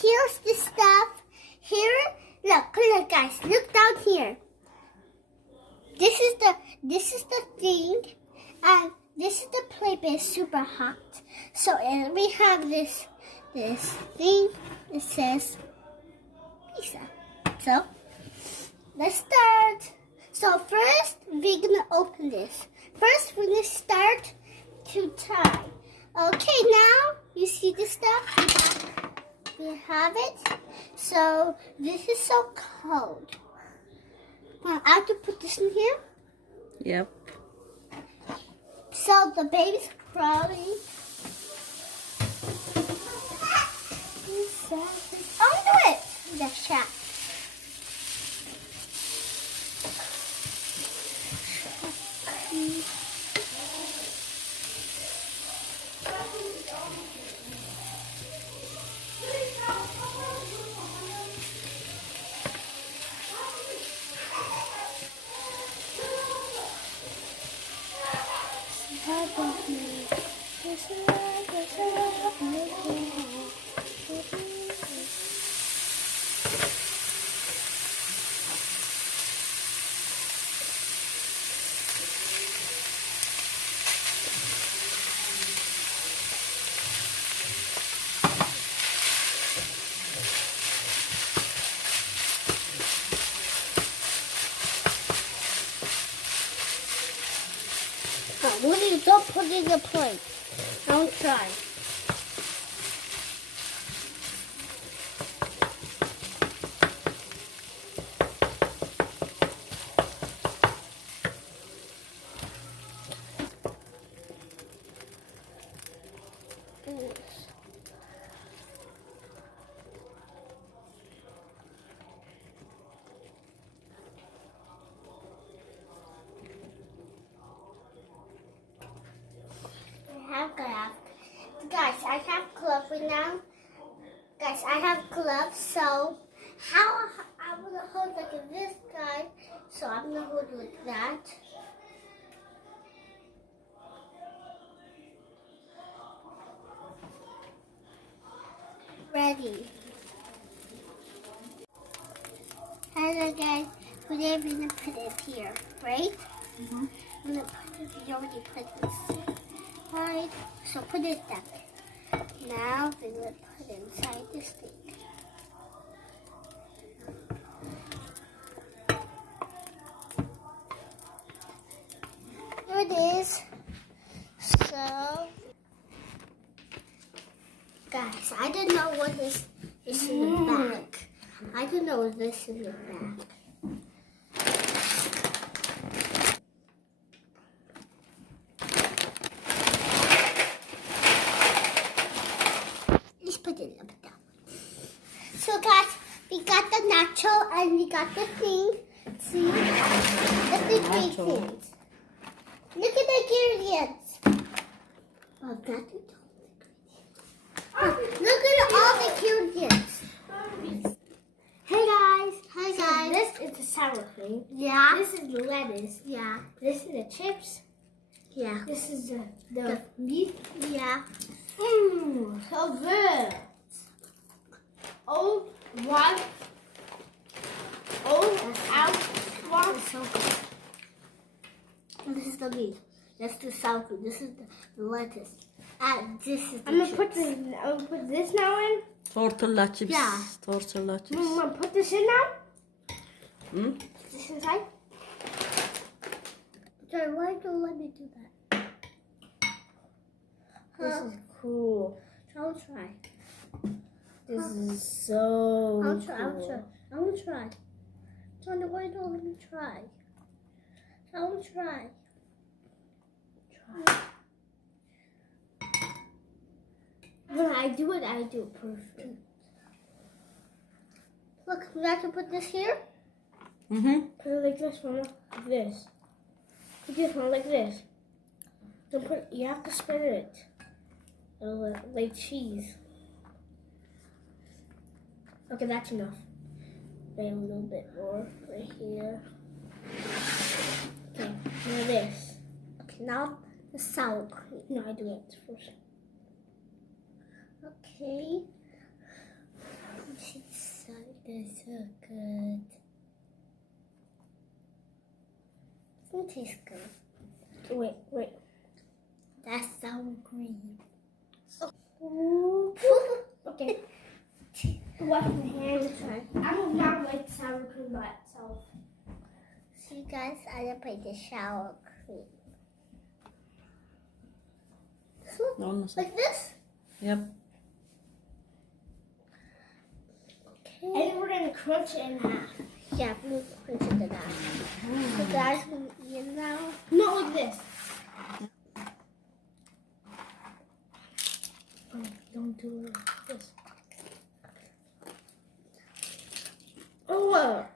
here's the stuff. Here, look, guys, look down here. This is the thing, and this is the plate, but it's super hot. So, and we have this thing. It says pizza. So, let's start. So first, we're gonna open this. First, we're gonna start to tie. Okay, now you see the stuff. We have it. So this is so cold. I have to put this in here. Yep. So the baby's crawling. I'll do it. The shack. Don't put it in the plate. Don't try. Guys, I have gloves right now. Guys, I have gloves, so how I'm gonna hold like this, guys. So I'm gonna hold it like that. Ready. Hello guys, we're gonna put it here, right? I'm gonna put it, we already put this. Alright, so put it that way. Now we're going to put it inside this thing. Here it is. So, guys, I don't know what this is in the back. I don't know what this is in the back. So guys, we got the nacho and we got the thing. See? The ingredients. Look at the ingredients. Oh, that's the look at all the ingredients. Hey guys. Hi guys. This is the sour cream. Yeah. This is the lettuce. Yeah. This is the chips. Yeah. This is the meat. Yeah. Mmm, so good. Oh, one. Oh, out. One. So good. And this is the meat. That's the sour cream. This is the lettuce. And this is the I'm gonna chips. put this now in. Tortilla chips. Yeah. Tortilla chips. I'm gonna put this in now. Hmm? Put this inside. Sorry, why don't let me do that? This is cool. I'll try. This is so I'll try. cool. I will try. Tony, why don't let me try? I will try. When I do it perfect. Look, we have to put this here. Mm-hmm. Put it like this one, like this. Put this one like this. Don't put. You have to spread it. Like cheese. Okay, that's enough. Wait a little bit more right here. Okay, now this. Okay, now the sour cream. No, I do it first. Okay. This is so good. It tastes good. Wait. That's sour cream. Okay. Wash my hands. I do not like sour cream by itself. See, guys, I didn't put the sour cream. No, no, no. Like this? Yep. And then we're gonna crunch it in half. Yeah, we'll crunch it to that. So, guys, we eat it now. Not like this. Oh, don't do it like this. Oh,